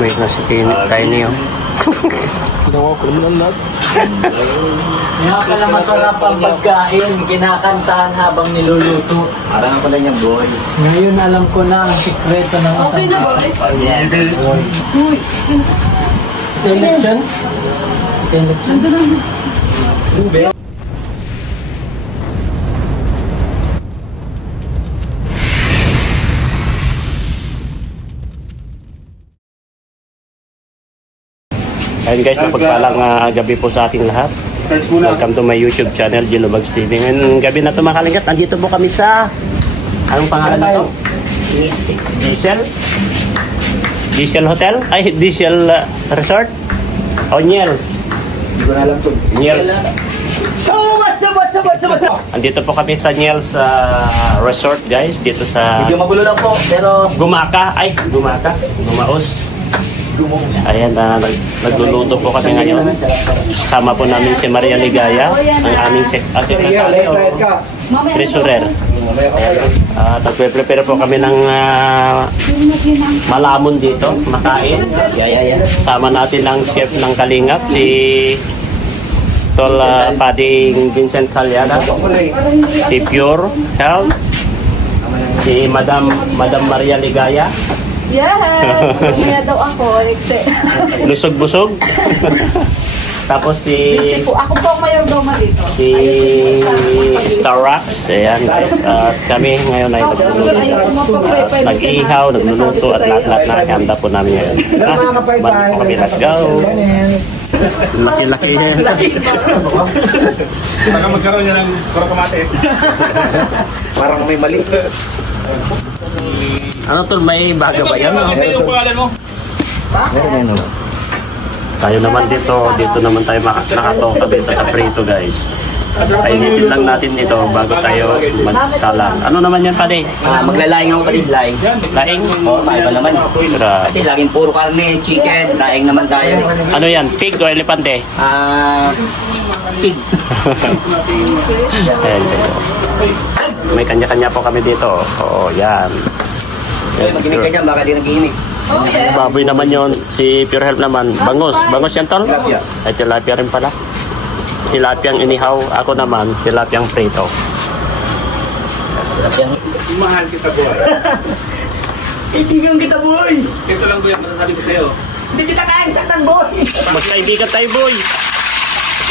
May nasi Tiny oh. Ginawa ko naman ang lahat. Nga pala masarap ang pagkain, kinakantahan habang niluluto. Parang pala niyang boy. Ngayon alam ko na ang sikreto ng masarap. Okay na ba? Uy! Ito yung lechon? Ito yung lechon? Ayun guys, mapagpalang gabi po sa ating lahat. Welcome to my YouTube channel, Jilobags TV. Ngayon gabi na ito mga kalingkat, nandito po kami sa... Anong pangalan na ito? Diesel? Diesel Hotel? Ay, Diesel Resort? O Niels? Hindi ko na alam to. Niels. So, what's up? Andito po kami sa Niels Resort guys, dito sa... Medyo magulo lang po, pero... Gumaka. Gumaos. Ayan, nagluluto po kami ngayon. Kasama po namin si Maria Ligaya, ang aming secretary o treasurer. Nagpe-prepare po kami ng malamon dito, makain. Sama natin ang chef ng Kalingap, si Tol Pading Vincent Calyada, si Pure Health, si Madam Maria Ligaya. Yes! Mamaya daw ako. Lusog-busog. Tapos si... Busy po. Ako po ang mayordoma dito. Si Starrocks. Ayan guys. At kami ngayon ay nag-ihaw, nagluluto at lahat-lahat na handa po namin ngayon. Balik po kami. Let's go. Laki-laki. Baka magkaroon niya ng kamatis. Parang may mali. Ano tol, may baga ba yan? Kasi yung pangalan mo? Tayo naman dito naman tayo nakatoka dito sa prito guys. Painitin lang natin ito bago tayo magsalang. Ano naman yan pade? Maglalaing ako pa rin, laing. Laing? Oo, kaiba naman. Grabe. Kasi laging puro karne, chicken, laing naman tayo. Ano yan? Pig o elepante? Pig. Ayan kayo. May kanya-kanya po kami dito. Oo, yan. Yes, Makinig ka dyan, baka di nag-iinig. Oh, yeah. Baboy naman yon, si Pure Health naman. Bangus. Bangus yan, tol? Tilapia. Ay, tilapia rin pala. Tilapiang inihaw. Ako naman, tilapiang prito. Mahal kita boy. Kaibigan kita, boy! Ito lang boy ang masasabi ko sa'yo. Hindi kita kain saktan, boy! Magkaibigan tayo, boy!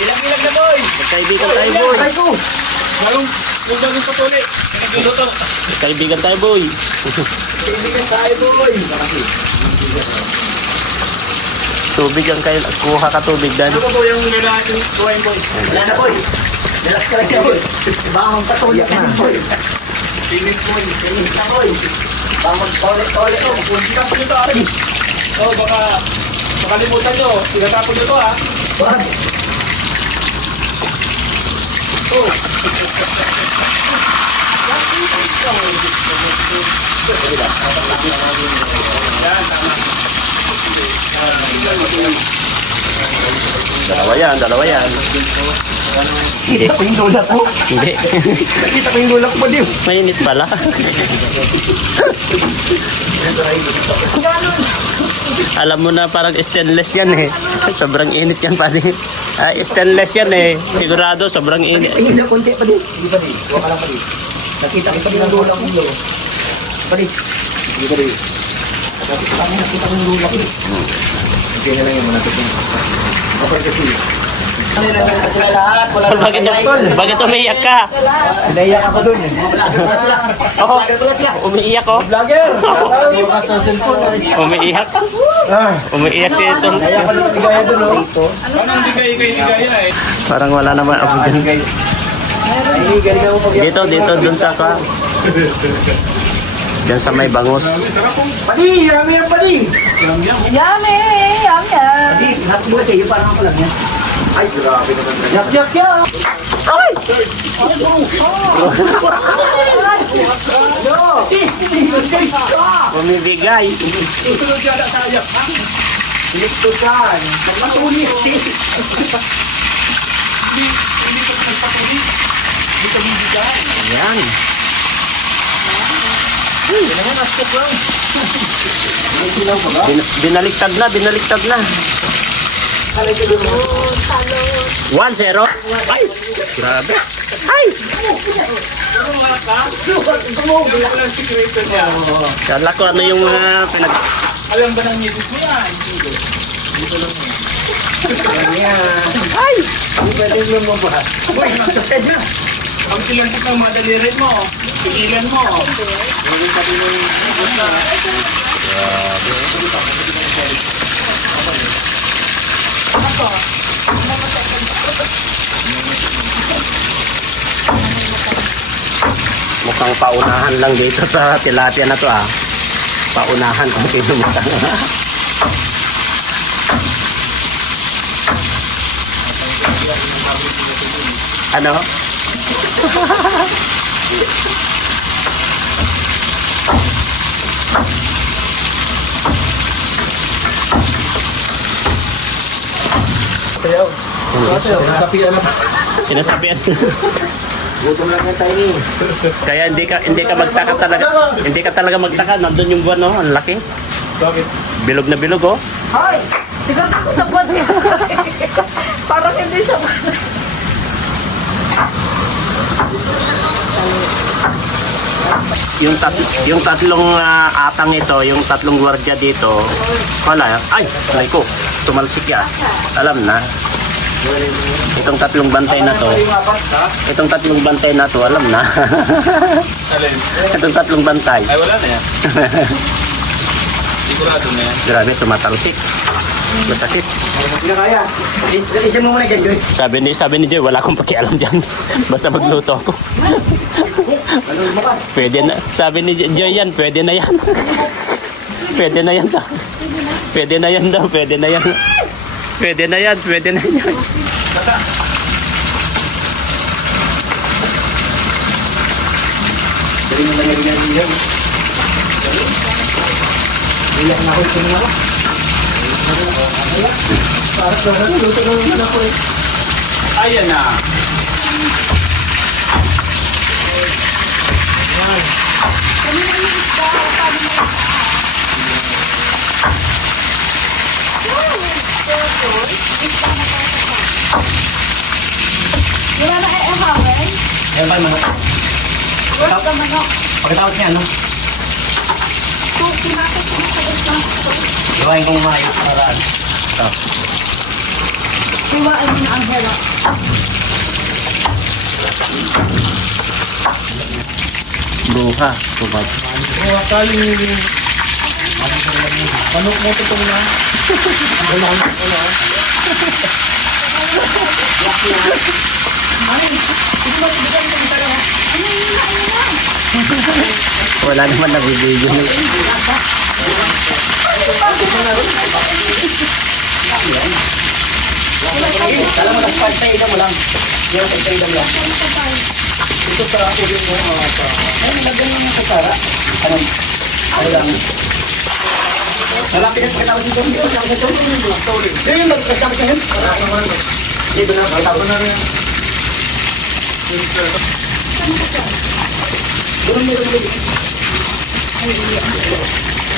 Ilang-ilang na, boy! Magkaibigan tayo, boy! Aray ko! Malong, huwag gawin patuli. Nagluluto. Magkaibigan tayo, boy! Kaibigan tayo, boy! Tubig ang kayo. Kuha ka tubig, Dan. Ano po yung nilalaking buhayin boy? Wala na, boy! Relax ka lang, boy! Bangon ka tulad na, boy! Pinis boy. Finish na, boy! Bangon toilet ko! Tapos nyo to akin. Oh, baka makalimutan nyo. Tinatapon nyo to ha. Wag! Oh. Yan, tama. Dalawa yan. Hindi ko yung dulak ko! Hindi. Nakita ko yung dulak ko, Diyo! Mainit pala. Alam mo na parang stainless yan eh. Sobrang init yan pare. Stainless yan eh. Sigurado sobrang init. Hindi na konti pa din. Hindi pa din. Huwag ka lang pa din. Nakita ko yung dulak ko. Pa din. Hindi pa din. Nakita ko yung dulak ko. Okay na lang yung manapit yung kapag kasi. Bakit umiiyak ka? Naiyak ako dun eh. Ako, umiiyak ko. Vlogger! Bukas ang cellphone. Umiiyak. Umiiyak si ito. Naiyak ako dun. Ligaya dun o. Anong ligay-ligaya eh? Parang wala naman ako dyan. Dito, dun sa ka. Diyan sa may bangus. Padi! Yami yan, Padi! Yummy! Yummy! Padi! Lahat mo kasi yung parang ako lang yan. Ay, grabe naman. Yak, yak, yak! Ay! Bumibigay. Susunod ka na tayo. Iliktusan! Magmatulis! Hindi ko nagpapuli. Hindi ko bibigay. Yan. Binaliktad na, binaliktad na. 1-0. Ay! Grabe. Ay! Walang sikreto niya. Kala ko ano yung pinag... Alam ba ng misis mo yan? Ay! Uy, nagkased na. Ang silantik ng madalirin mo. Pigilan mo. Huwag sabi mo yung basta. Mukhang paunahan lang dito sa tilapia na to ah. Paunahan kung sino matang. Ano? Sinasabihan. Gutom lang yan tayo eh. Kaya hindi ka magtaka talaga. Hindi ka talaga magtaka. Nandun yung buwan, no? Ang laki. Bakit? Bilog na bilog, oh. Hoy! Siguro sa buwan. Parang hindi sa buwan. Yung tatlong atang ito, yung tatlong gwardiya dito, wala. Ay, alay ko. Tumalsik yan. Alam na. Itong tatlong bantay na to. Itong tatlong bantay na to, alam na. Alin? Itong tatlong bantay. Ay, wala na yan. Sigurado na yan. Grabe, tumatalsik. Masakit. Hindi na kaya. Isa mo muna dyan, Joy. Sabi ni Joy, wala akong pakialam dyan. Basta magluto ako. Pwede na. Sabi ni Joy yan, pwede na yan. Pwede na yan daw. Pwede na yan daw, pwede na yan. Pwede na yan, pwede na yan. Dali mo lang yan. Iyak na ako, ito na ako. Parang sa ano, luto na naman ako eh. Ayan na. Wala na kayo hawin? Ayan ba, manok? Wala ka manok. Pagkatawag niya, ano? Kung pinakot ko sa isang Iwain kong maayos para ano. iwaan mo na ang hela. Buha. Tubad. Mga kaling... Manok mo ito na. Wala naman nabibigyo. Alam mo, nagpagtay mo lang. Yan, pagtay mo lang. Ito sa ako yung mga sa... Ay, lagyan mo sa para. Ano? Ano lang? Malapit na pagkatawag dito. Hindi ko siya dito. Hindi yung magkatawag siya. Dito na, pagkatawag na rin.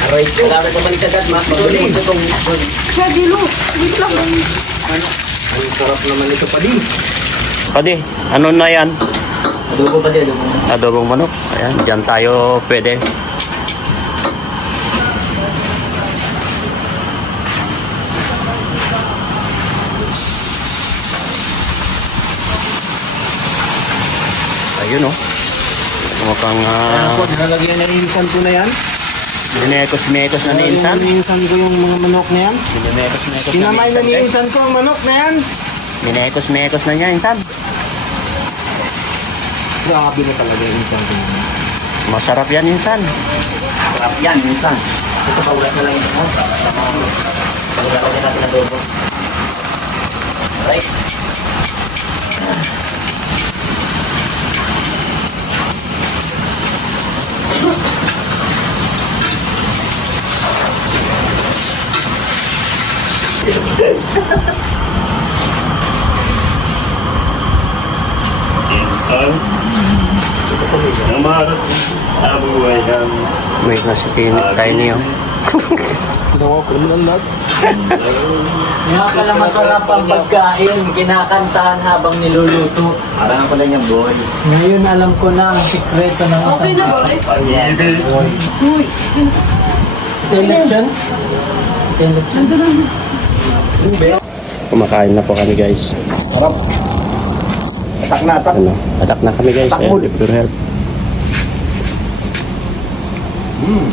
Aray, wala na pabalik agad, ma. Maguling. Siya, Dilo. Dito lang. Ang sarap naman ito pa din. Pwede, ano na yan? Adobo pa din, adobo. Adobong manok. Ayan, dyan tayo pwede. Ayun oh. Mukhang Ako, nalagyan na insan ko na yan. dinekos-mekos na ni Insan. Insan ko yung mga manok na yan. Dinekos-mekos na ni Sinamay na Insan, ni guys. insan ko ang manok na yan. Dinekos-mekos na niya, Insan. Grabe na talaga yung insan ko. Masarap yan, Insan. Sarap yan, minsan. Ito pa ulat na lang ito. Pagulat na natin adobo. Aray. Insan. Ang maharap ang buhay ng May nasa tiny oh. Ginawa ko naman ang lahat. Nga pala masarap ang pagkain, kinakantahan habang niluluto. Parang pala niyang boy. Ngayon alam ko na ang sikreto ng Okay na ba? pag-ibig. Uy. Election? Election? Kumakain na po kami guys. Sarap. Atak na atak. Ano, atak na kami guys. Ayan, if your help.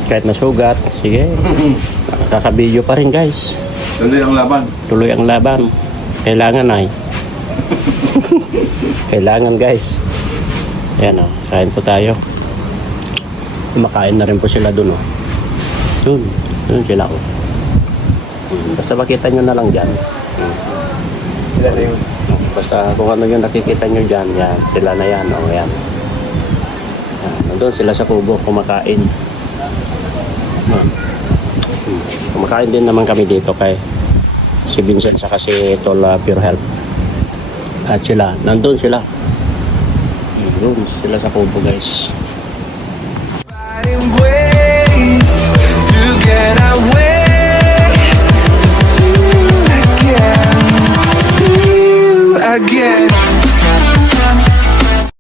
Kahit masugat, sige. Nakaka-video pa rin guys. Tuloy ang laban. Tuloy ang laban. Kailangan ay. Kailangan guys. Ayan o, kain po tayo. Kumakain na rin po sila dun o. Dun sila o. Basta makita nyo na lang dyan. Sila na yun. Basta kung ano yung nakikita nyo dyan, yan, sila na yan o. Yan. Nandun sila sa kubo kumakain. Kumakain din naman kami dito kay si Vincent sa kasi Tol Pure Health. At sila, nandun sila. Nandun sila sa kubo guys. Finding ways to get away.